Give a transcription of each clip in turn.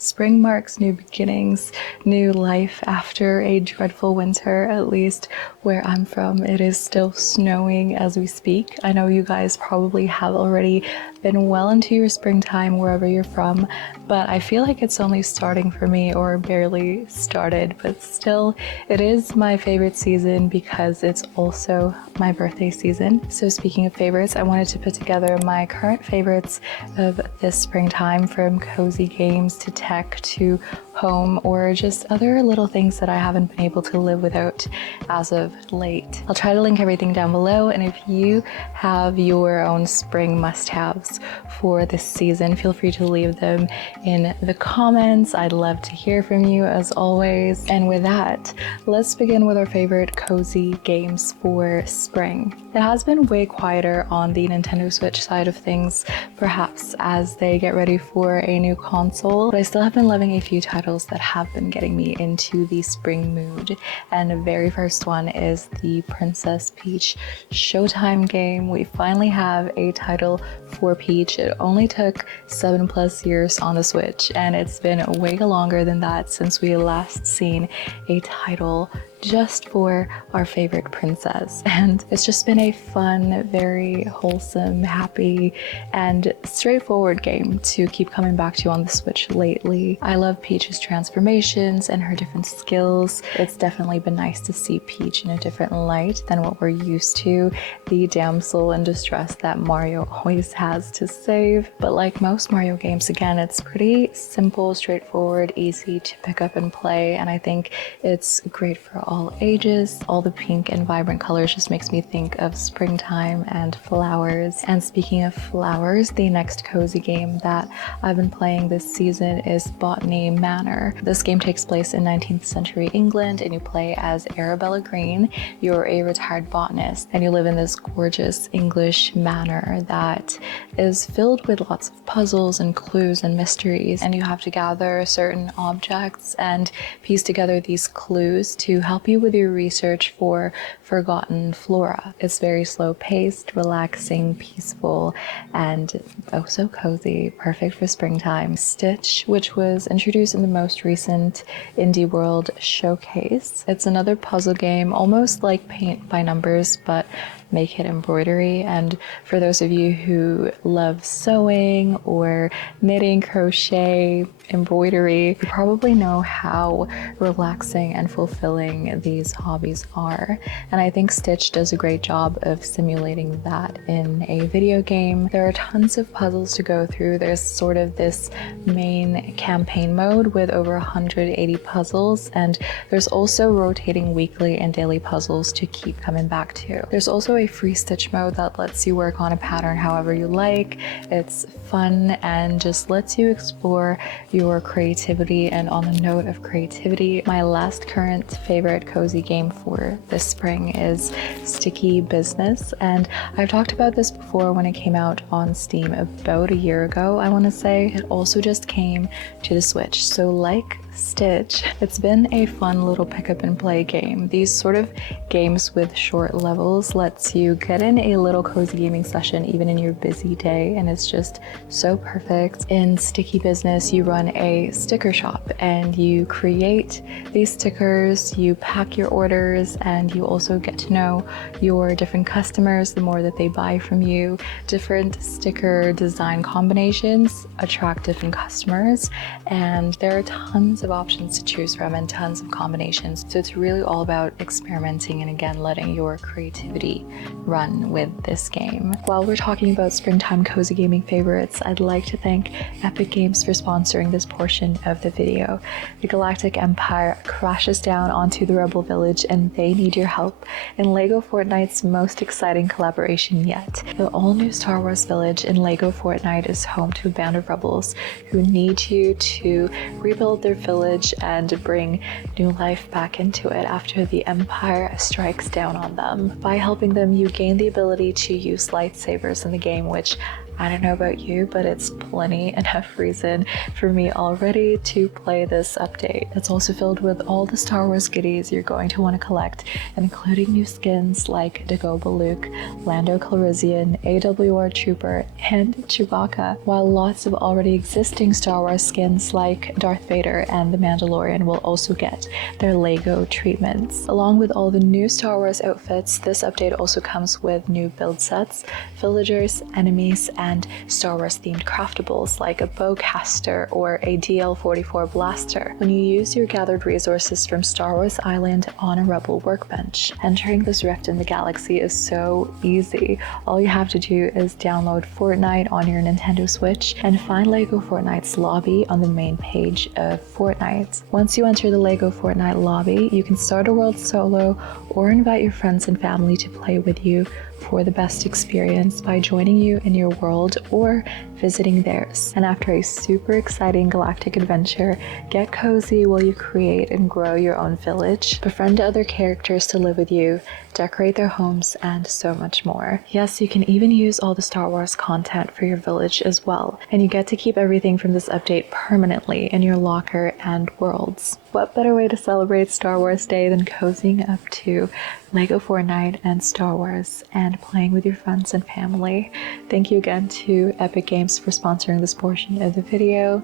Spring marks new beginnings, new life after a dreadful winter. At least where I'm from, it is still snowing as we speak. I know you guys probably have already been well into your springtime wherever you're from, but I feel like it's only starting for me, or barely started, but still it is my favorite season because it's also my birthday season. So speaking of favorites, I wanted to put together my current favorites of this springtime, from cozy games to tech to home, or just other little things that I haven't been able to live without as of late. I'll try to link everything down below, and if you have your own spring must-haves for this season, feel free to leave them in the comments. I'd love to hear from you as always. And with that, let's begin with our favorite cozy games for spring. It has been way quieter on the Nintendo Switch side of things, perhaps as they get ready for a new console, but I still have been loving a few titles that have been getting me into the spring mood. And the very first one is the Princess Peach Showtime game. We finally have a title for Peach. It only took 7+ years on the Switch, and it's been way longer than that since we last seen a title just for our favorite princess. And it's just been a fun, very wholesome, happy, and straightforward game to keep coming back to on the Switch lately. I love Peach's transformations and her different skills. It's definitely been nice to see Peach in a different light than what we're used to, the damsel in distress that Mario always has to save. But like most Mario games, again, it's pretty simple, straightforward, easy to pick up and play, and I think it's great for all ages. All the pink and vibrant colors just makes me think of springtime and flowers. And speaking of flowers, the next cozy game that I've been playing this season is Botany Manor. This game takes place in 19th century England, and you play as Arabella Green. You're a retired botanist, and you live in this gorgeous English manor that is filled with lots of puzzles and clues and mysteries, and you have to gather certain objects and piece together these clues to help you with your research for forgotten flora. It's very slow paced, relaxing, peaceful, and oh so cozy, perfect for springtime. Stitch, which was introduced in the most recent Indie World Showcase. It's another puzzle game, almost like Paint by Numbers, but make it embroidery. And for those of you who love sewing or knitting, crochet, embroidery, you probably know how relaxing and fulfilling these hobbies are. And I think Stitch does a great job of simulating that in a video game. There are tons of puzzles to go through. There's sort of this main campaign mode with over 180 puzzles, and there's also rotating weekly and daily puzzles to keep coming back to. There's also a free Stitch mode that lets you work on a pattern however you like. It's fun and just lets you explore your creativity. And on the note of creativity, my last current favorite cozy game for this spring is Sticky Business. And I've talked about this before when it came out on Steam about a year ago, I want to say. It also just came to the Switch. So like Stitch, it's been a fun little pick up and play game. These sort of games with short levels lets you get in a little cozy gaming session even in your busy day, and it's just so perfect. In Sticky Business, you run a sticker shop and you create these stickers, you pack your orders, and you also get to know your different customers the more that they buy from you. Different sticker design combinations attract different customers, and there are tons of options to choose from and tons of combinations. So it's really all about experimenting and again letting your creativity run with this game. While we're talking about springtime cozy gaming favorites, I'd like to thank Epic Games for sponsoring this portion of the video. The Galactic Empire crashes down onto the Rebel Village, and they need your help in LEGO Fortnite's most exciting collaboration yet. The all-new Star Wars village in LEGO Fortnite is home to a band of rebels who need you to rebuild their village and bring new life back into it after the Empire strikes down on them. By helping them, you gain the ability to use lightsabers in the game, which I don't know about you, but it's plenty enough reason for me already to play this update. It's also filled with all the Star Wars goodies you're going to want to collect, including new skins like Dagobah Luke, Lando Calrissian, AWR Trooper, and Chewbacca, while lots of already existing Star Wars skins like Darth Vader and The Mandalorian will also get their LEGO treatments. Along with all the new Star Wars outfits, this update also comes with new build sets, villagers, enemies, and Star Wars themed craftables like a bowcaster or a DL-44 blaster when you use your gathered resources from Star Wars Island on a Rebel workbench. Entering this rift in the galaxy is so easy. All you have to do is download Fortnite on your Nintendo Switch and find LEGO Fortnite's lobby on the main page of Fortnite. Once you enter the LEGO Fortnite lobby, you can start a world solo or invite your friends and family to play with you for the best experience by joining you in your world or visiting theirs. And after a super exciting galactic adventure, get cozy while you create and grow your own village, befriend other characters to live with you, decorate their homes, and so much more. Yes, you can even use all the Star Wars content for your village as well, and you get to keep everything from this update permanently in your locker and worlds. What better way to celebrate Star Wars Day than cozying up to LEGO Fortnite and Star Wars and playing with your friends and family? Thank you again to Epic Games for sponsoring this portion of the video.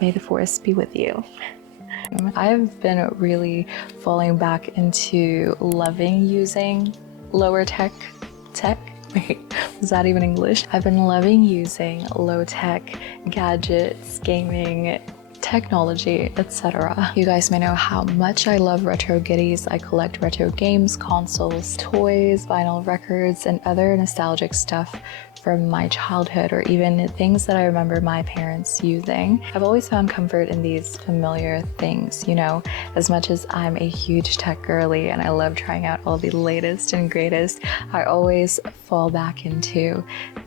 May the Force be with you. I've been really falling back into loving using lower tech. Wait, was that even English? I've been loving using low-tech gadgets, gaming, technology, etc. You guys may know how much I love retro goodies. I collect retro games, consoles, toys, vinyl records, and other nostalgic stuff from my childhood, or even things that I remember my parents using. I've always found comfort in these familiar things, you know, as much as I'm a huge tech girly and I love trying out all the latest and greatest, I always fall back into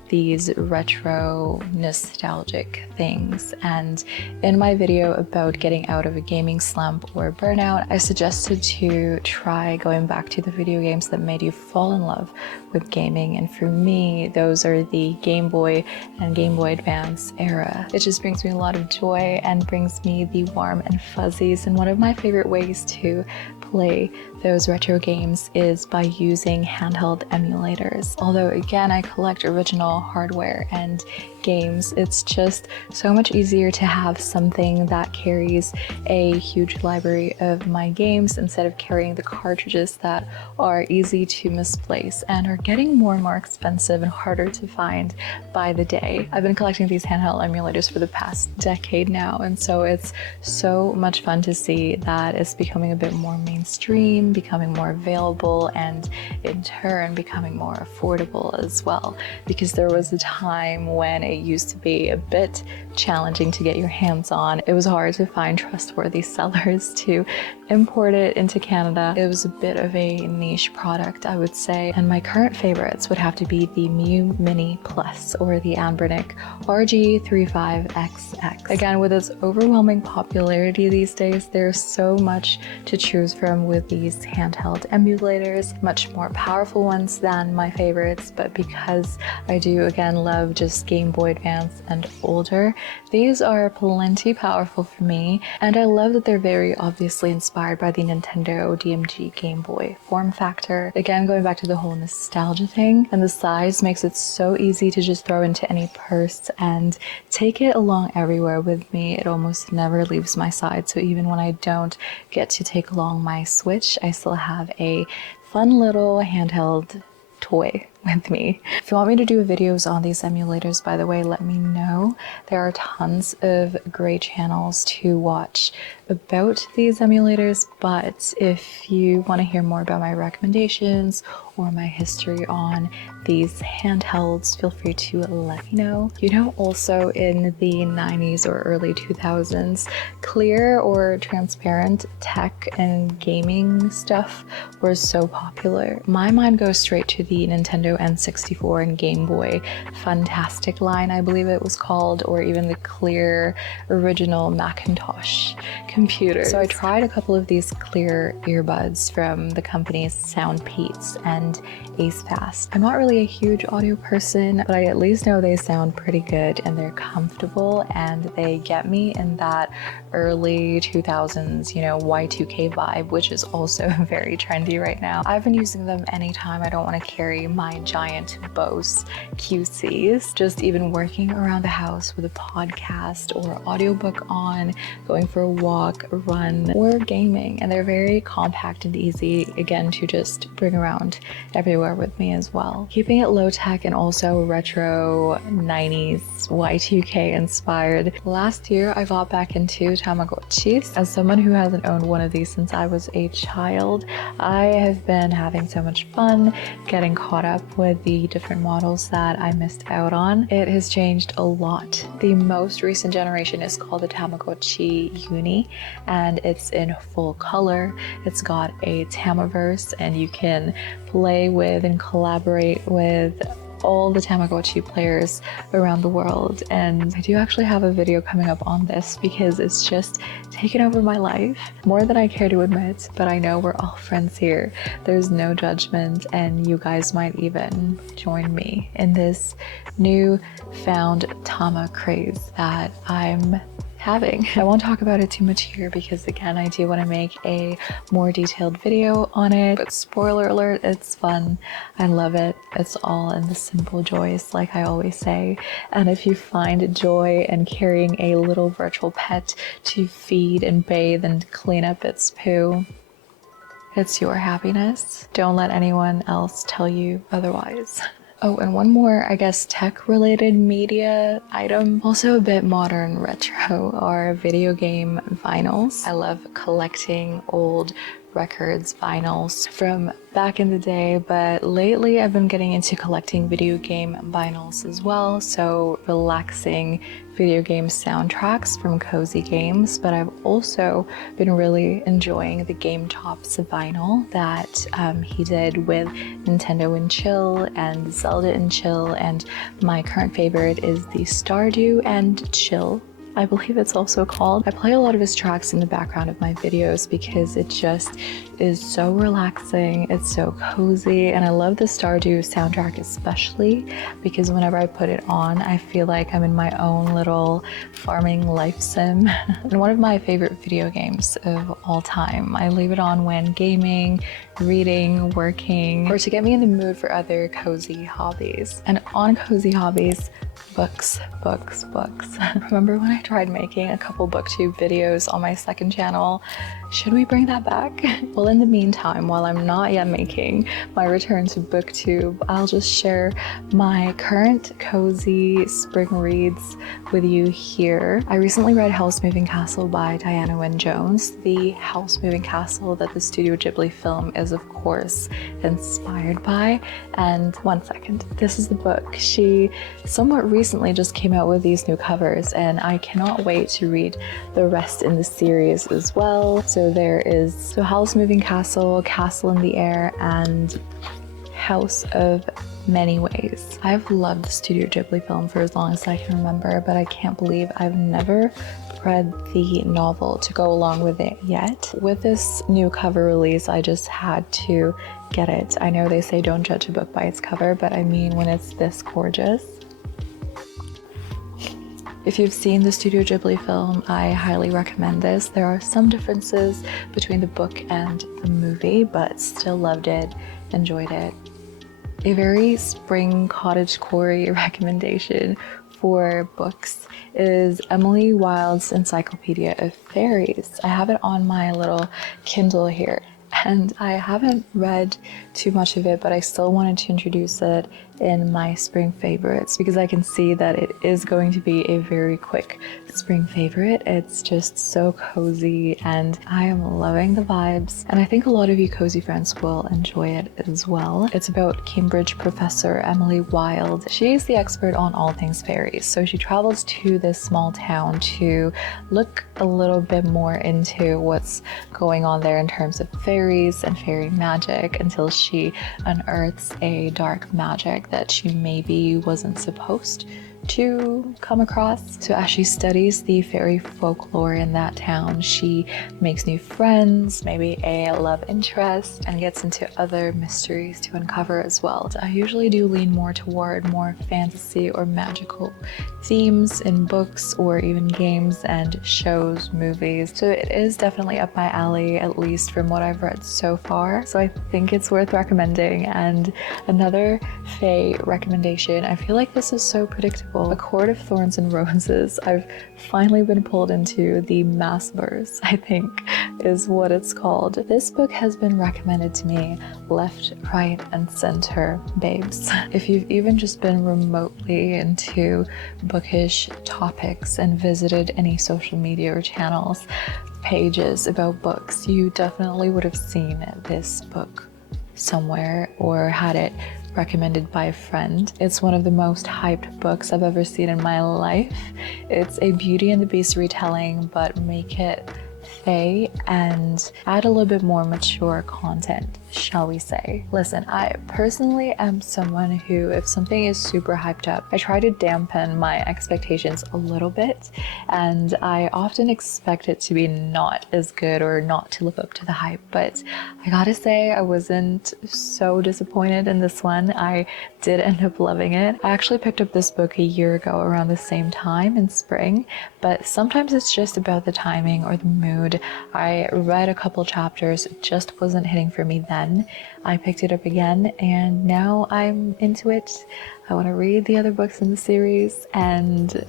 these retro nostalgic things. And in my video about getting out of a gaming slump or burnout, I suggested to try going back to the video games that made you fall in love with gaming, and for me those are the Game Boy and Game Boy Advance era. It just brings me a lot of joy and brings me the warm and fuzzies, and one of my favorite ways to play those retro games is by using handheld emulators. Although again, I collect original hardware and games, it's just so much easier to have something that carries a huge library of my games instead of carrying the cartridges that are easy to misplace and are getting more and more expensive and harder to find by the day. I've been collecting these handheld emulators for the past decade now, and so it's so much fun to see that it's becoming a bit more mainstream, becoming more available, and in turn becoming more affordable as well, because there was a time when it used to be a bit challenging to get your hands on. It was hard to find trustworthy sellers to import it into Canada. It was a bit of a niche product, I would say, and my current favorites would have to be the Mew Mini Plus or the Anbernic RG35XX. Again, with its overwhelming popularity these days, there's so much to choose from with these handheld emulators, much more powerful ones than my favorites, but because I do again love just Game Boy Advance and older, these are plenty powerful for me, and I love that they're very obviously inspired by the Nintendo DMG Game Boy form factor. Again, going back to the whole nostalgia thing, and the size makes it so easy to just throw into any purse and take it along everywhere with me. It almost never leaves my side, so even when I don't get to take along my Switch, I still have a fun little handheld toy with me. If you want me to do videos on these emulators, by the way, let me know. There are tons of great channels to watch about these emulators, but if you want to hear more about my recommendations or my history on these handhelds, feel free to let me know. You know, also in the 90s or early 2000s, clear or transparent tech and gaming stuff was so popular. My mind goes straight to the Nintendo Nintendo N64 and Game Boy Fantastic line, I believe it was called, or even the clear original Macintosh computer. So I tried a couple of these clear earbuds from the companies Soundpeats and AceFast. I'm not really a huge audio person, but I at least know they sound pretty good and they're comfortable and they get me in that early 2000s, you know, Y2K vibe, which is also very trendy right now. I've been using them anytime I don't want to carry my giant Bose QCs. Just even working around the house with a podcast or audiobook on, going for a walk, a run, or gaming. And they're very compact and easy, again, to just bring around everywhere with me as well. Keeping it low tech and also retro 90s Y2K inspired. Last year, I got back into Tamagotchis. As someone who hasn't owned one of these since I was a child, I have been having so much fun getting caught up with the different models that I missed out on. It has changed a lot. The most recent generation is called the Tamagotchi Uni, and it's in full color. It's got a Tamaverse, and you can play with and collaborate with all the Tamagotchi players around the world. And I do actually have a video coming up on this because it's just taken over my life more than I care to admit, but I know we're all friends here. There's no judgment, and you guys might even join me in this new found Tama craze that I'm having. I won't talk about it too much here because again, I do want to make a more detailed video on it, but spoiler alert, it's fun. I love it. It's all in the simple joys, like I always say. And if you find joy in carrying a little virtual pet to feed and bathe and clean up its poo, it's your happiness. Don't let anyone else tell you otherwise. Oh, and one more, I guess, tech-related media item, also a bit modern retro, are video game vinyls. I love collecting old records, vinyls from back in the day, but lately I've been getting into collecting video game vinyls as well, so relaxing video game soundtracks from Cozy Games, but I've also been really enjoying the Game Tops vinyl that he did with Nintendo and Chill and Zelda and Chill, and my current favorite is the Stardew and Chill, I believe it's also called. I play a lot of his tracks in the background of my videos because it just is so relaxing, it's so cozy, and I love the Stardew soundtrack especially because whenever I put it on, I feel like I'm in my own little farming life sim. And one of my favorite video games of all time. I leave it on when gaming, reading, working, or to get me in the mood for other cozy hobbies. And on cozy hobbies, books. Remember when I tried making a couple booktube videos on my second channel? Should we bring that back? Well, in the meantime, while I'm not yet making my return to booktube, I'll just share my current cozy spring reads with you here. I recently read House Moving Castle by Diana Wynne Jones, the House Moving Castle that the Studio Ghibli film is of course inspired by. And one second, this is the book. She somewhat recently just came out with these new covers, and I cannot wait to read the rest in the series as well. So there is House Moving Castle, Castle in the Air, and House of Many Ways. I've loved the Studio Ghibli film for as long as I can remember, but I can't believe I've never read the novel to go along with it yet. With this new cover release, I just had to get it. I know they say don't judge a book by its cover, but I mean when it's this gorgeous. If you've seen the Studio Ghibli film, I highly recommend this. There are some differences between the book and the movie, but still loved it, enjoyed it. A very spring cottagecore recommendation for books is Emily Wilde's Encyclopedia of Fairies. I have it on my little Kindle here, and I haven't read too much of it, but I still wanted to introduce it in my spring favorites because I can see that it is going to be a very quick spring favorite. It's just so cozy and I am loving the vibes, and I think a lot of you cozy friends will enjoy it as well. It's about Cambridge professor Emily Wilde. She's the expert on all things fairies, so she travels to this small town to look a little bit more into what's going on there in terms of fairies fairies and fairy magic until she unearths a dark magic that she maybe wasn't supposed to come across. So as she studies the fairy folklore in that town, she makes new friends, maybe a love interest, and gets into other mysteries to uncover as well. I usually do lean more toward more fantasy or magical themes in books or even games and shows, movies. So it is definitely up my alley, at least from what I've read so far. So I think it's worth recommending. And another Fae recommendation, I feel like this is so predictable. A Court of Thorns and Roses. I've finally been pulled into the Massverse, I think is what it's called. This book has been recommended to me left, right, and center, babes. If you've even just been remotely into bookish topics and visited any social media or channels, pages about books, you definitely would have seen this book somewhere or had it recommended by a friend. It's one of the most hyped books I've ever seen in my life. It's a Beauty and the Beast retelling, but make it Fae and add a little bit more mature content, shall we say. Listen, I personally am someone who, if something is super hyped up, I try to dampen my expectations a little bit, and I often expect it to be not as good or not to live up to the hype. But I gotta say, I wasn't so disappointed in this one. I did end up loving it. I actually picked up this book a year ago around the same time in spring, but sometimes it's just about the timing or the mood. I read a couple chapters, it just wasn't hitting for me then. I picked it up again and now I'm into it. I want to read the other books in the series, and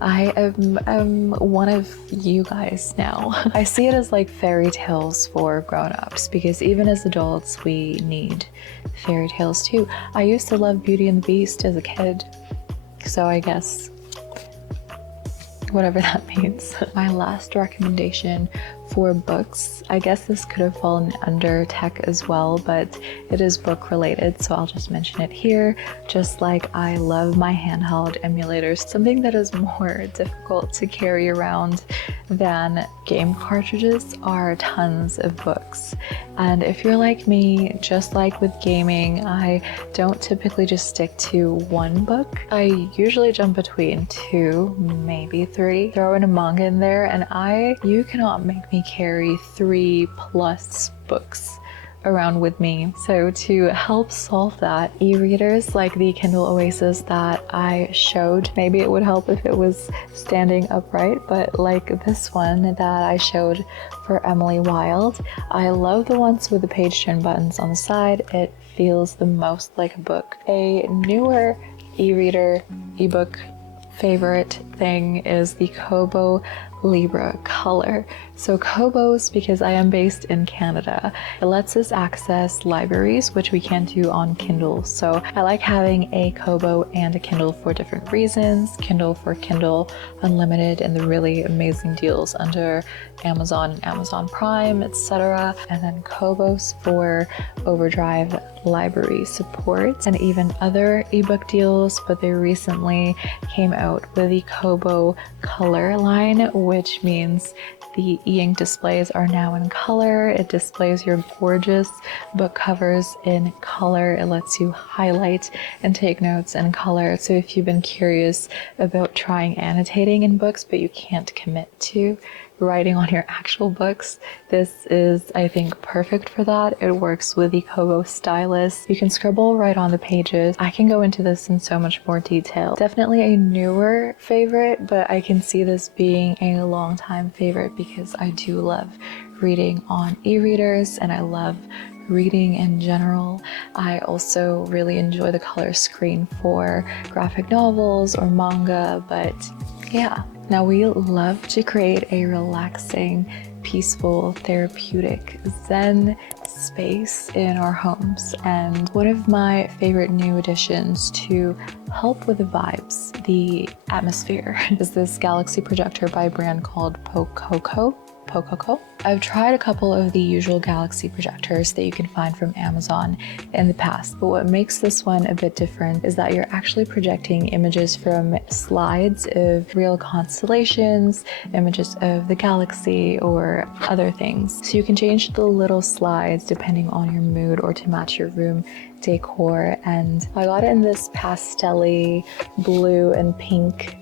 I am one of you guys now. I see it as like fairy tales for grown-ups, because even as adults we need fairy tales too. I used to love Beauty and the Beast as a kid, so I guess whatever that means. My last recommendation for books, I guess this could have fallen under tech as well, but it is book related, so I'll just mention it here. Just like I love my handheld emulators, something that is more difficult to carry around than game cartridges are tons of books. And if you're like me, just like with gaming, I don't typically just stick to one book. I usually jump between 2, maybe 3, throw in a manga in there, and you cannot make me carry 3+ books around with me. So to help solve that, e-readers like the Kindle Oasis that I showed, maybe it would help if it was standing upright, but like this one that I showed for Emily Wilde, I love the ones with the page turn buttons on the side. It feels the most like a book. A newer e-reader, ebook favorite thing is the Kobo Libra Color. So Kobo's, because I am based in Canada, it lets us access libraries, which we can't do on Kindle. So I like having a Kobo and a Kindle for different reasons. Kindle for Kindle Unlimited and the really amazing deals under Amazon and Amazon Prime, etc. And then Kobo's for Overdrive library support and even other ebook deals. But they recently came out with the Kobo Color line, which means the e-ink displays are now in color. It displays your gorgeous book covers in color. It lets you highlight and take notes in color. So if you've been curious about trying annotating in books, but you can't commit to writing on your actual books, this is, I think, perfect for that. It works with the Kobo stylus. You can scribble right on the pages. I can go into this in so much more detail. Definitely a newer favorite, but I can see this being a long time favorite because I do love reading on e-readers and I love reading in general. I also really enjoy the color screen for graphic novels or manga, but yeah. Now we love to create a relaxing, peaceful, therapeutic, zen space in our homes. And one of my favorite new additions to help with the vibes, the atmosphere, is this galaxy projector by a brand called Pococo. I've tried a couple of the usual galaxy projectors that you can find from Amazon in the past, but what makes this one a bit different is that you're actually projecting images from slides of real constellations, images of the galaxy, or or other things. So you can change the little slides depending on your mood or to match your room decor. And I got it in this pastel-y blue and pink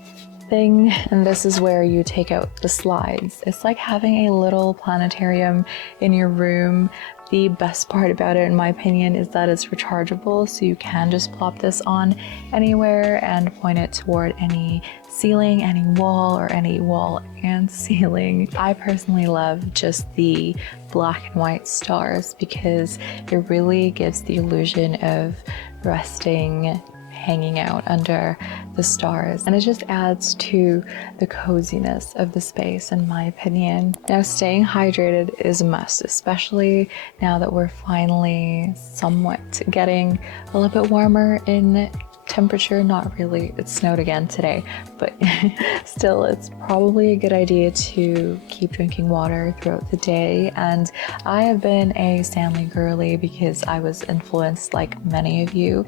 thing, and this is where you take out the slides. It's like having a little planetarium in your room. The best part about it, in my opinion, is that it's rechargeable, so you can just plop this on anywhere and point it toward any ceiling, any wall, or any wall and ceiling. I personally love just the black and white stars because it really gives the illusion of resting, hanging out under the stars, and it just adds to the coziness of the space, in my opinion. Now, staying hydrated is a must, especially now that we're finally somewhat getting a little bit warmer in temperature. Not really, it snowed again today, but still, it's probably a good idea to keep drinking water throughout the day. And I have been a Stanley girly because I was influenced, like many of you,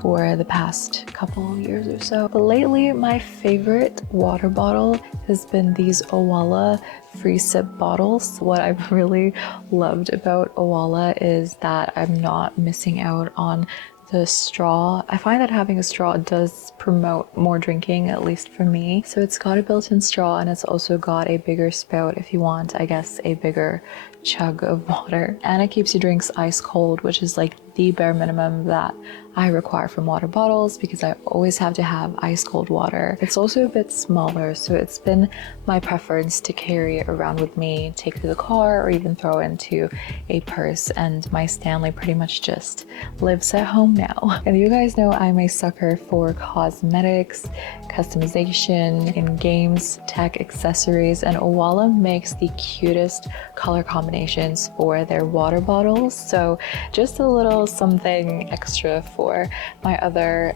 for the past couple of years or so. But lately, my favorite water bottle has been these Owala free sip bottles. What I've really loved about Owala is that I'm not missing out on the straw. I find that having a straw does promote more drinking, at least for me. So it's got a built-in straw, and it's also got a bigger spout if you want, I guess, a bigger chug of water. And it keeps your drinks ice cold, which is like the bare minimum that I require from water bottles because I always have to have ice cold water. It's also a bit smaller, so it's been my preference to carry it around with me, take it to the car, or even throw into a purse. And my Stanley pretty much just lives at home now. And you guys know I'm a sucker for cosmetics, customization in games, tech, accessories, and Owala makes the cutest color combinations for their water bottles. So just a little something extra for my other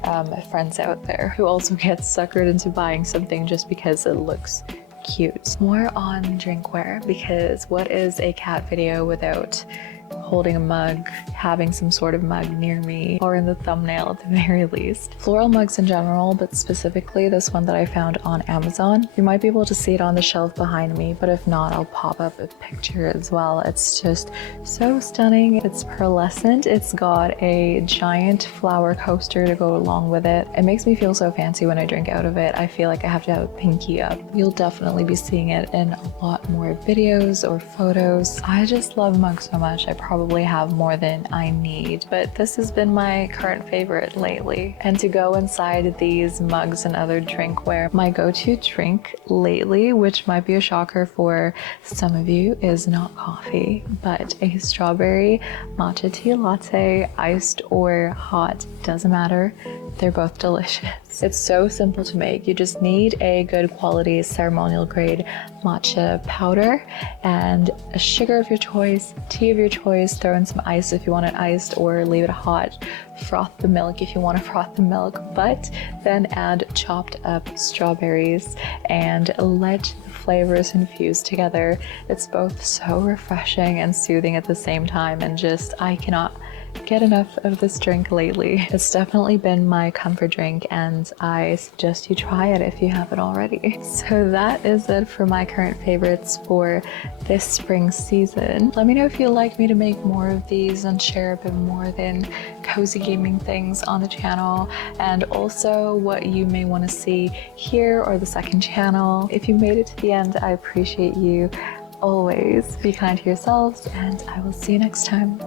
friends out there who also get suckered into buying something just because it looks cute. More on drinkware, because what is a cat video without holding a mug, having some sort of mug near me, or in the thumbnail at the very least. Floral mugs in general, but specifically this one that I found on Amazon. You might be able to see it on the shelf behind me, but if not, I'll pop up a picture as well. It's just so stunning. It's pearlescent. It's got a giant flower coaster to go along with it. It makes me feel so fancy when I drink out of it. I feel like I have to have a pinky up. You'll definitely be seeing it in a lot more videos or photos. I just love mugs so much. I probably have more than I need, but this has been my current favorite lately. And to go inside these mugs and other drinkware, my go-to drink lately, which might be a shocker for some of you, is not coffee, but a strawberry matcha tea latte, iced or hot, doesn't matter. They're both delicious. It's so simple to make. You just need a good quality ceremonial grade matcha powder and a sugar of your choice, tea of your choice. Throw in some ice if you want it iced, or leave it hot. Froth the milk if you want to froth the milk, but then add chopped up strawberries and let the flavors infuse together. It's both so refreshing and soothing at the same time, and just, I cannot get enough of this drink lately. It's definitely been my comfort drink, and I suggest you try it if you haven't already. So that is it for my current favorites for this spring season. Let me know if you'd like me to make more of these and share a bit more than cozy gaming things on the channel, and also what you may want to see here or the second channel. If you made it to the end, I appreciate you. Always be kind to yourselves, and I will see you next time.